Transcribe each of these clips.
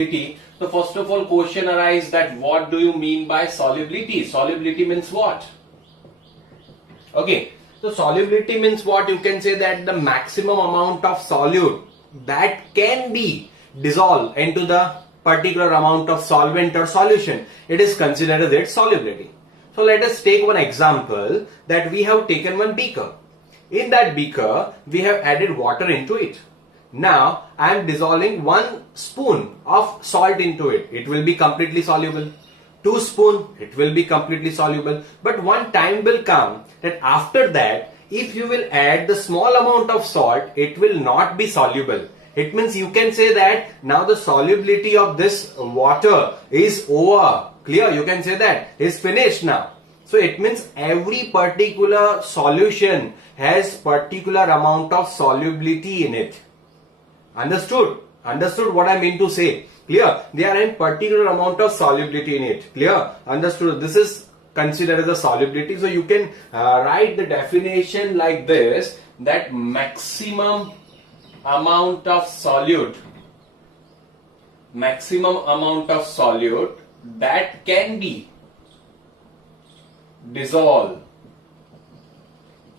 So first of all, question arises that what do you mean by solubility? Solubility means what? Okay, so solubility means what? You can say that the maximum amount of solute that can be dissolved into the particular amount of solvent or solution, it is considered as its solubility. So let us take one example that we have taken one beaker. In that beaker, we have added water into it. Now I am dissolving 1 spoon of salt into it. It will be completely soluble. 2 spoons, it will be completely soluble. But one time will come that after that, if you will add the small amount of salt, it will not be soluble. It means you can say that now the solubility of this water is over. Clear? You can say that is finished now. So it means every particular solution has particular amount of solubility in it. Understood? Understood what I mean to say? Clear? There are a particular amount of solubility in it. Clear? Understood? This is considered as a solubility. So you can write the definition like this, that maximum amount of solute that can be dissolved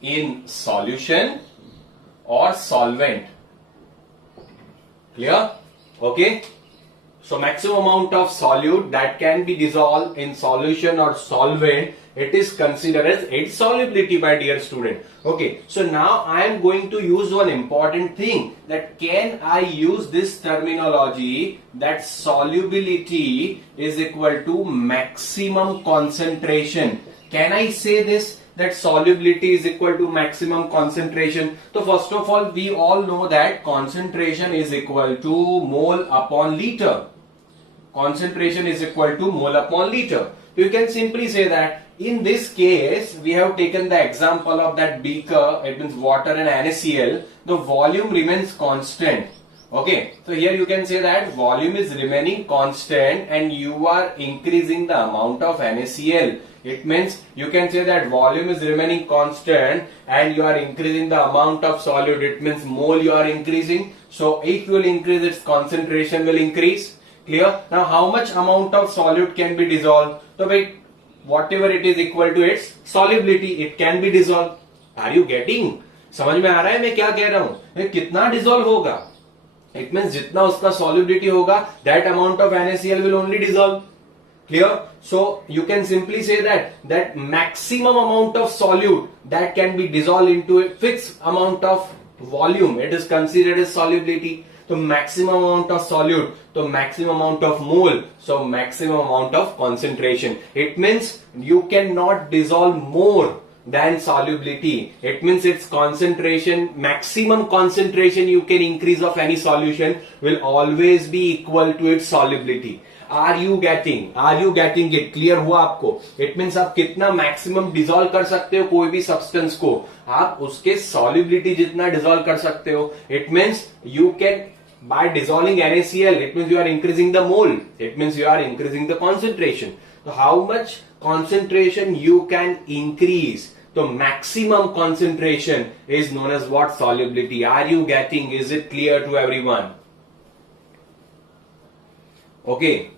in solution or solvent. Clear? Okay. So maximum amount of solute that can be dissolved in solution or solvent, it is considered as its solubility, my dear student. Okay. So now I am going to use one important thing, that can I use this terminology that solubility is equal to maximum concentration. Can I say this? That solubility is equal to maximum concentration. So first of all, we all know that concentration is equal to mole upon liter. Concentration is equal to mole upon liter. You can simply say that in this case, we have taken the example of that beaker, it means water and NaCl, the volume remains constant. Okay, so here you can say that volume is remaining constant and you are increasing the amount of NaCl. It means you can say that volume is remaining constant and you are increasing the amount of solute. It means mole you are increasing. So if you will increase, its concentration will increase. Clear? Now how much amount of solute can be dissolved? So by whatever it is equal to its solubility, it can be dissolved. Are you getting? समझ में आ रहा है मैं क्या कह रहा हूँ? ये कितना डिसॉल्व होगा? It means जितना उसका solubility होगा, that amount of NaCl will only dissolve. Clear? So you can simply say that maximum amount of solute that can be dissolved into a fixed amount of volume, it is considered as solubility. So maximum amount of solute, so maximum amount of mole, so maximum amount of concentration. It means you cannot dissolve more than solubility. It means its concentration, maximum concentration you can increase of any solution will always be equal to its solubility. Are you getting it? Clear हुआ आपको? It means आप कितना maximum dissolve कर सकते हो कोई भी substance को, आप उसके solubility जितना dissolve कर सकते हो. It means you can, by dissolving NaCl, it means you are increasing the mole. It means you are increasing the concentration. So how much concentration you can increase? So maximum concentration is known as what? Solubility. Are you getting? Is it clear to everyone? Okay.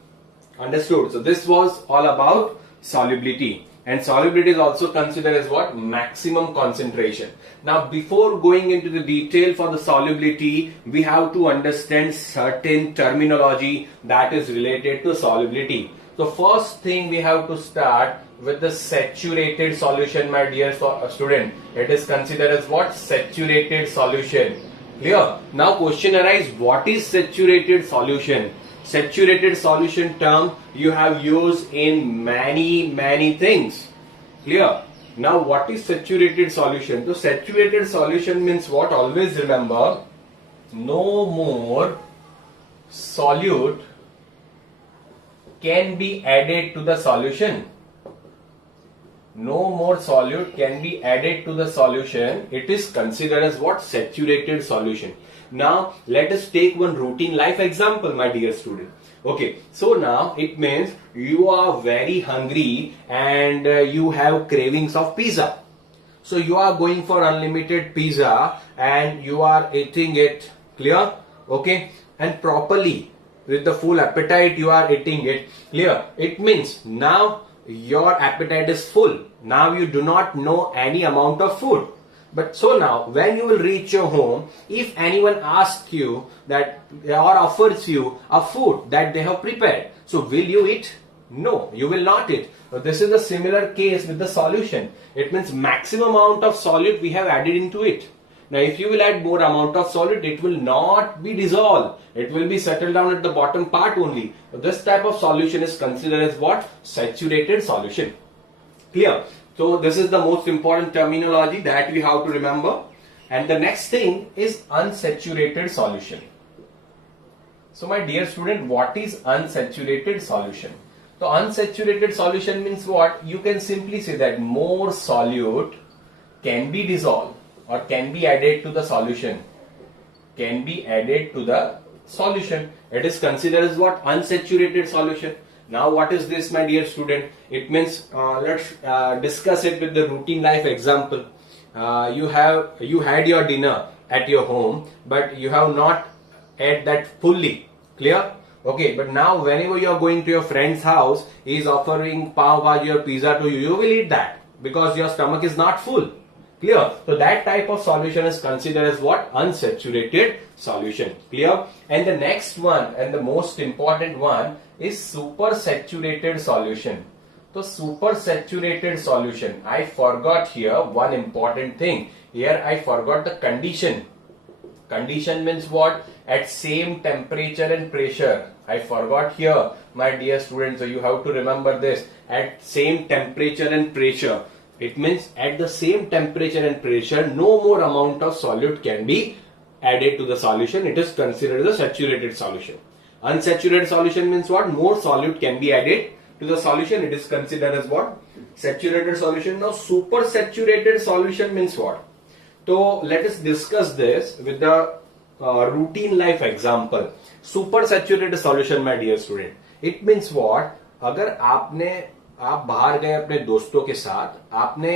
Understood. So this was all about solubility, and solubility is also considered as what? Maximum concentration. Now before going into the detail for the solubility, we have to understand certain terminology that is related to solubility. So first thing we have to start with the saturated solution, my dear student. It is considered as what? Saturated solution. Clear? Now question arises, what is saturated solution? Saturated solution term you have used in many things. Clear? Now what is saturated solution? So saturated solution means what? Always remember, no more solute can be added to the solution. No more solute can be added to the solution. It is considered as what? Saturated solution. Now let us take one routine life example, my dear student. Okay, so now it means you are very hungry and you have cravings of pizza. So you are going for unlimited pizza and you are eating it. Clear? Okay, and properly with the full appetite you are eating it. Clear? It means now your appetite is full. Now you do not know any amount of food. But so now when you will reach your home, if anyone asks you that or offers you a food that they have prepared, so will you eat? No, you will not eat. So this is a similar case with the solution. It means maximum amount of solute we have added into it. Now if you will add more amount of solute, it will not be dissolved. It will be settled down at the bottom part only. So this type of solution is considered as what? Saturated solution. Clear? So this is the most important terminology that we have to remember. And the next thing is unsaturated solution. So my dear student, what is unsaturated solution? So unsaturated solution means what? You can simply say that more solute can be dissolved or can be added to the solution. Can be added to the solution. It is considered as what? Unsaturated solution. Now what is this, my dear student? It means let's discuss it with the routine life example. You had your dinner at your home, but you have not ate that fully. Clear? Okay, but now whenever you are going to your friend's house, he is offering pav bhaji or pizza to you, you will eat that because your stomach is not full. Clear? So that type of solution is considered as what? Unsaturated solution. Clear? And the next one and the most important one is supersaturated solution. So supersaturated solution, I forgot here one important thing. Here I forgot the condition. Condition means what? At same temperature and pressure. I forgot here, my dear students. So you have to remember this. At same temperature and pressure. It means at the same temperature and pressure, no more amount of solute can be added to the solution. It is considered a saturated solution. Unsaturated solution means what? More solute can be added to the solution. It is considered as what? Saturated solution. Now supersaturated solution means what? So let us discuss this with the routine life example. Supersaturated solution, my dear student. It means what? अगर आप बाहर गए अपने दोस्तों के साथ, आपने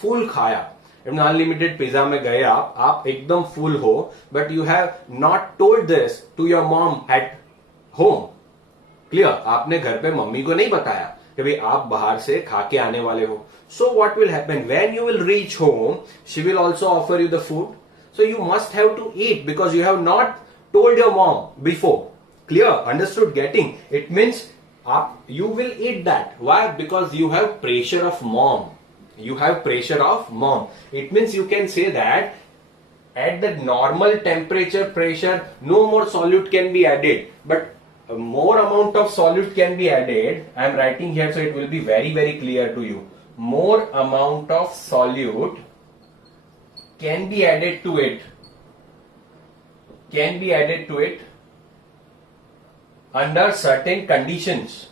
full खाया, अनलिमिटेड पिज्जा में गए आप एकदम फुल हो, but you have not told this to your mom at home. Clear? आपने घर पे मम्मी को नहीं बताया कि भाई आप बाहर से खा के आने वाले हो. So what will happen when you will reach home? She will also offer you the food. So you must have to eat because you have not told your mom before. Clear? Understood? Getting? It means you will eat that. Why? Because you have pressure of mom. You have pressure of mom. It means you can say that at the normal temperature pressure, no more solute can be added, but more amount of solute can be added. I am writing here so it will be very clear to you. More amount of solute can be added to it. Can be added to it under certain conditions.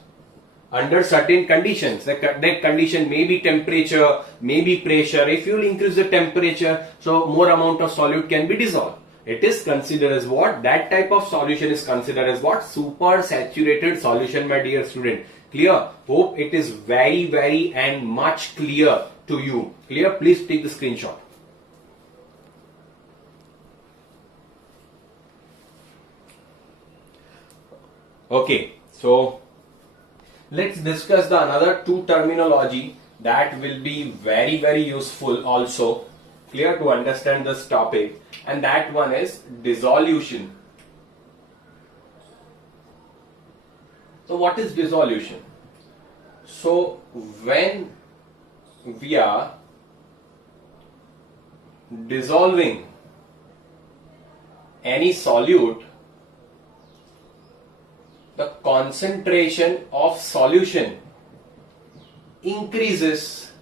Under certain conditions. The condition may be temperature, may be pressure. If you will increase the temperature, so more amount of solute can be dissolved. It is considered as what? That type of solution is considered as what? Supersaturated solution, my dear student. Clear? Hope it is very and much clear to you. Clear? Please take the screenshot. Okay, so let's discuss the another two terminology that will be very useful also. Clear? To understand this topic, and that one is dissolution. So what is dissolution? So when we are dissolving any solute, the concentration of solution increases.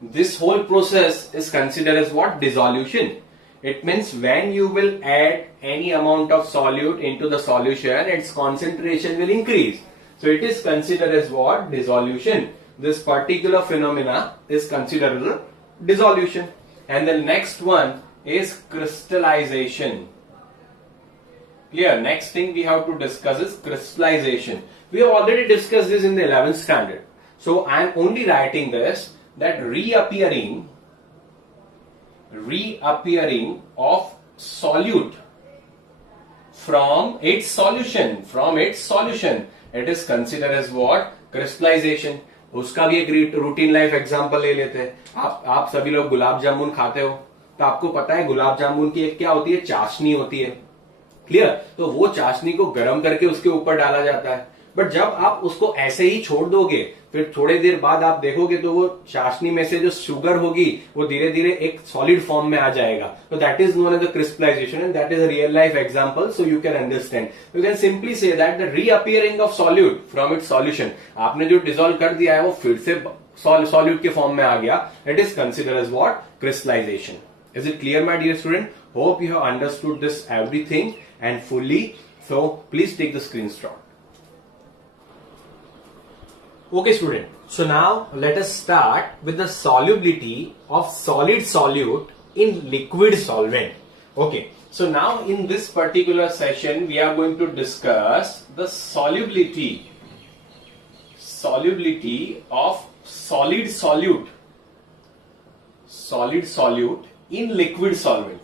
This whole process is considered as what? Dissolution. It means when you will add any amount of solute into the solution, its concentration will increase. So it is considered as what? Dissolution. This particular phenomena is considered as dissolution. And the next one is crystallization. Clear? Next thing we have to discuss is crystallization. We have already discussed this in the 11th standard. So I am only writing this, that reappearing of solute from its solution, it is considered as what? Crystallization. उसका भी एक routine life example ले लेते हैं। आप सभी लोग गुलाब जामुन खाते हो, तो आपको पता है गुलाब जामुन की एक क्या होती है? चाशनी होती है। क्लियर? तो वो चाशनी को गर्म करके उसके ऊपर डाला जाता है, बट जब आप उसको ऐसे ही छोड़ दोगे, फिर थोड़ी देर बाद आप देखोगे तो वो चाशनी में से जो शुगर होगी वो धीरे धीरे एक सॉलिड फॉर्म में आ जाएगा। तो that is known as the crystallisation and that is a real life example, so you can understand. You can simply say that the reappearing of solute from its solution, आपने जो dissolve कर दिया है वो फिर से सॉल्यूट के form में आ गया, it is considered as what? Crystallization. Is it clear, my dear student? Hope you have understood this everything and fully. So please take the screenshot. Okay, student. So now let us start with the solubility of solid solute in liquid solvent. Okay. So now in this particular session we are going to discuss the solubility of solid solute in liquid solvent.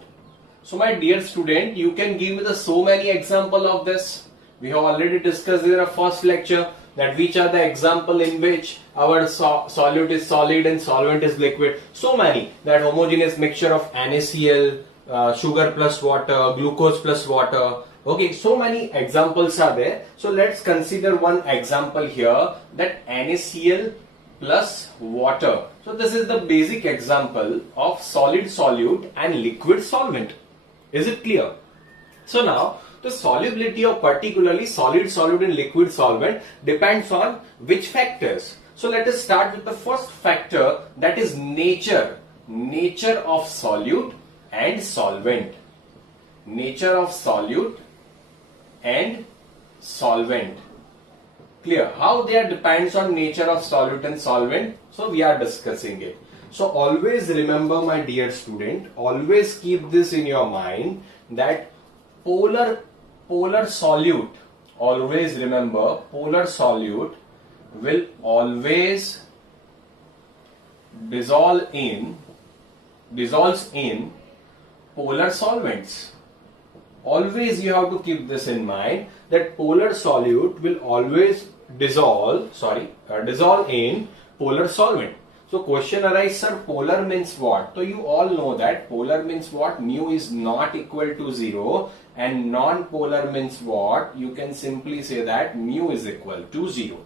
So my dear student, you can give me the so many example of this. We have already discussed in our first lecture that which are the example in which our solute is solid and solvent is liquid. So many, that homogeneous mixture of NaCl, sugar plus water, glucose plus water. Okay, so many examples are there. So let's consider one example here, that NaCl plus water. So this is the basic example of solid solute and liquid solvent. Is it clear? So now the solubility of particularly solid solute and liquid solvent depends on which factors. So let us start with the first factor, that is nature of solute and solvent. Nature of solute and solvent. Clear? How they are depends on nature of solute and solvent. So we are discussing it. So always remember, my dear student, always keep this in your mind, that polar solute, always remember, polar solute will always dissolves in polar solvents. Always you have to keep this in mind, that polar solute will always dissolve in polar solvent. So question arises, sir, polar means what? So you all know that polar means what? Mu is not equal to 0, and non-polar means what? You can simply say that mu is equal to 0.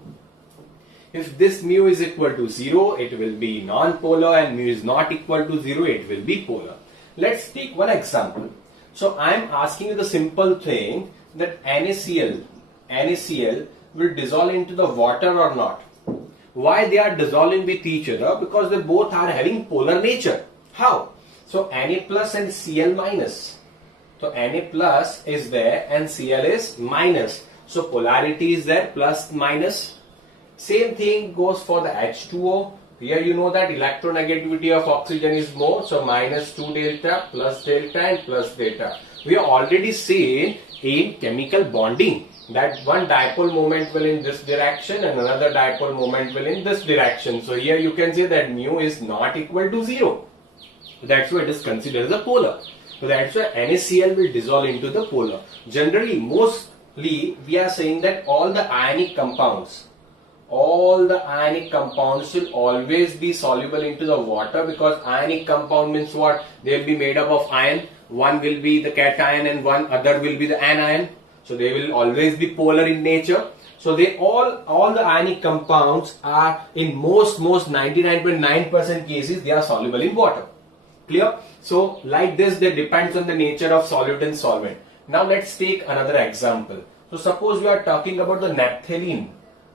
If this mu is equal to 0, it will be non-polar, and mu is not equal to 0, it will be polar. Let's take one example. So I am asking you the simple thing, that NaCl will dissolve into the water or not. Why they are dissolving with each other? Because they both are having polar nature. How? So Na plus and Cl minus. So Na plus is there and Cl is minus. So polarity is there, plus minus. Same thing goes for the H2O. Here you know that electronegativity of oxygen is more, so minus 2 delta, plus delta and plus delta. We have already seen in chemical bonding that one dipole moment will in this direction and another dipole moment will in this direction. So here you can say that mu is not equal to 0. That's why it is considered as a polar. So that's why NaCl will dissolve into the polar. Generally, mostly we are saying that all the ionic compounds will always be soluble into the water, because ionic compound means what? They will be made up of ion. One will be the cation and one other will be the anion. So they will always be polar in nature. So they all the ionic compounds are, in most 99.9% cases, they are soluble in water. Clear? So like this, they depends on the nature of solute and solvent. Now let's take another example. So suppose we are talking about the naphthalene.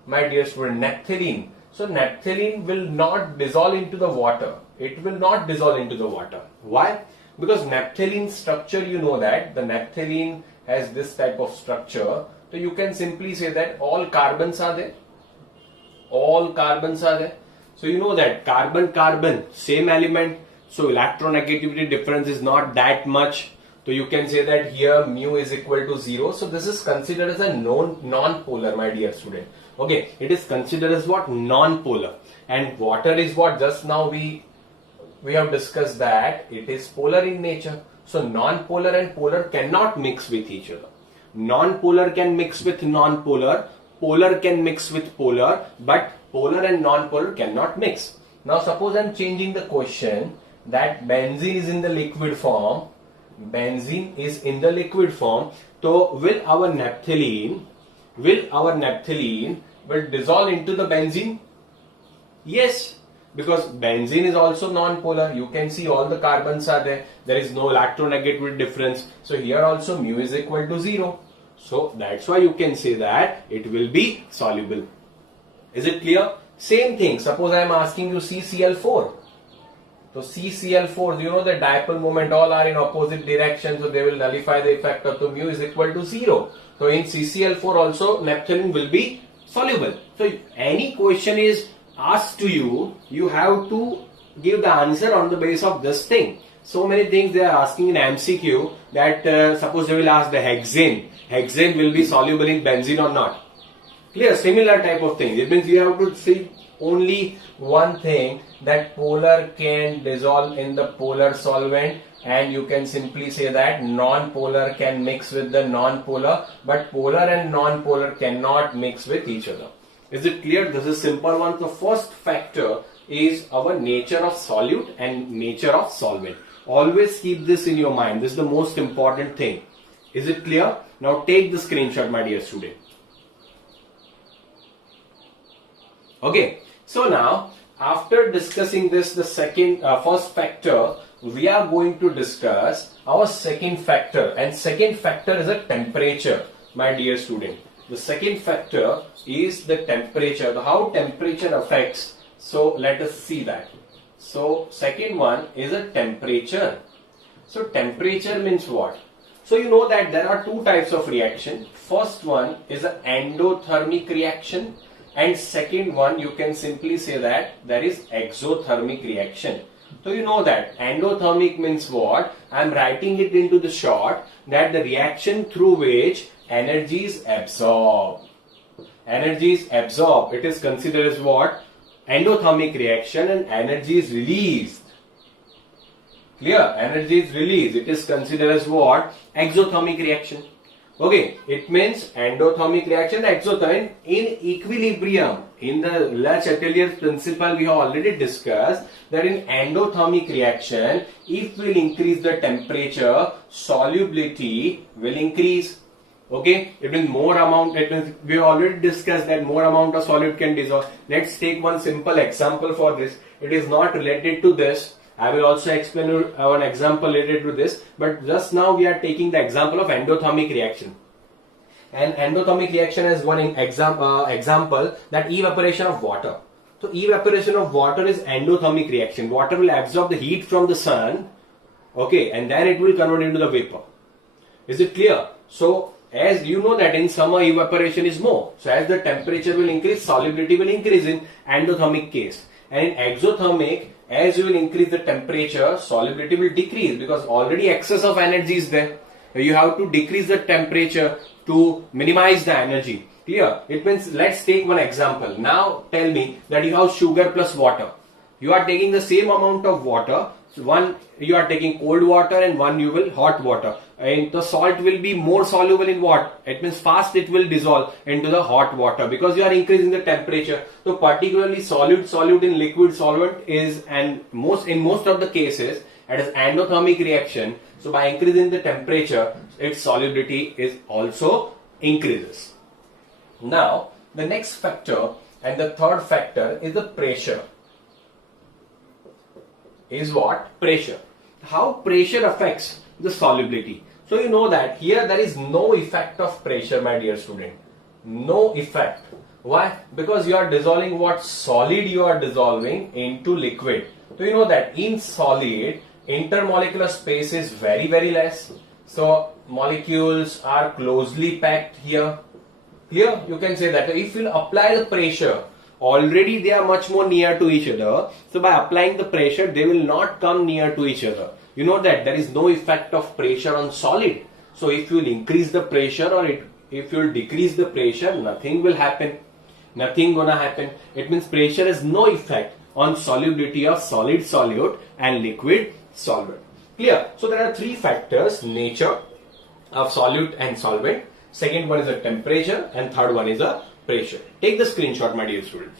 My dear student, naphthalene. So naphthalene will not dissolve into the water. It will not dissolve into the water. Why? Because naphthalene structure, you know that the naphthalene has this type of structure. So you can simply say that all carbons are there. All carbons are there. So you know that carbon, same element. So electronegativity difference is not that much. So you can say that here mu is equal to 0. So this is considered as a non-polar, my dear student. Okay, it is considered as what? Non-polar. And water is what? Just now we have discussed that it is polar in nature. So non-polar and polar cannot mix with each other. Non-polar can mix with non-polar, polar can mix with polar, but polar and non-polar cannot mix. Now suppose I'm changing the question that benzene is in the liquid form. Benzene is in the liquid form. So will our naphthalene will dissolve into the benzene? Yes, because benzene is also non-polar. You can see all the carbons are there. There is no electronegativity difference. So here also mu is equal to 0. So that's why you can say that it will be soluble. Is it clear? Same thing. Suppose I am asking you CCl4. So CCl4, you know the dipole moment, all are in opposite direction, so they will nullify the effect of the mu is equal to 0. So in CCl4 also naphthalene will be soluble. So any question is asked to you, you have to give the answer on the basis of this thing. So many things they are asking in MCQ that suppose they will ask the hexane. Hexane will be soluble in benzene or not. Clear? Similar type of thing. It means you have to see only one thing, that polar can dissolve in the polar solvent, and you can simply say that non-polar can mix with the non-polar, but polar and non-polar cannot mix with each other. Is it clear? This is simple one. The first factor is our nature of solute and nature of solvent. Always keep this in your mind. This is the most important thing. Is it clear? Now take the screenshot, my dear student. Okay. So now, after discussing this, the first factor, we are going to discuss our second factor, and second factor is a temperature, my dear student. The second factor is the temperature, how temperature affects. So let us see that. So second one is a temperature. So temperature means what? So you know that there are two types of reaction. First one is an endothermic reaction. And second one, you can simply say that there is exothermic reaction. So you know that endothermic means what? I am writing it into the short, that the reaction through which energy is absorbed. Energy is absorbed. It is considered as what? Endothermic reaction, and energy is released. Clear? Energy is released. It is considered as what? Exothermic reaction. Okay, it means endothermic reaction, exothermic in equilibrium. In the Le Chatelier's principle, we have already discussed that in endothermic reaction, if we will increase the temperature, solubility will increase. Okay, it means more amount. It means we have already discussed that more amount of solute can dissolve. Let's take one simple example for this. It is not related to this. I will also explain an example related to this, but just now we are taking the example of endothermic reaction. And endothermic reaction is one example, that evaporation of water. So evaporation of water is endothermic reaction. Water will absorb the heat from the sun, okay, and then it will convert into the vapor. Is it clear? So as you know that in summer evaporation is more. So as the temperature will increase, solubility will increase in endothermic case. And in exothermic, as you will increase the temperature, solubility will decrease because already excess of energy is there. You have to decrease the temperature to minimize the energy. Clear? It means, let's take one example. Now tell me that you have sugar plus water. You are taking the same amount of water. So one you are taking cold water and one you will hot water. And the salt will be more soluble in what? It means fast it will dissolve into the hot water because you are increasing the temperature. So particularly solute in liquid solvent is, and in most of the cases it is endothermic reaction. So by increasing the temperature, its solubility is also increases. Now the next factor and the third factor is the pressure. Is what? Pressure. How pressure affects the solubility. So you know that here there is no effect of pressure, my dear student. No effect. Why? Because you are dissolving what? Solid you are dissolving into liquid. So you know that in solid, intermolecular space is very less. So molecules are closely packed here. Here you can say that if you apply the pressure, already they are much more near to each other. So by applying the pressure, they will not come near to each other. You know that there is no effect of pressure on solid. So if you will increase the pressure or if you will decrease the pressure, nothing will happen. Nothing gonna happen. It means pressure has no effect on solubility of solid solute and liquid solvent. Clear? So there are three factors: nature of solute and solvent, second one is a temperature, and third one is a pressure. Take the screenshot, my dear students.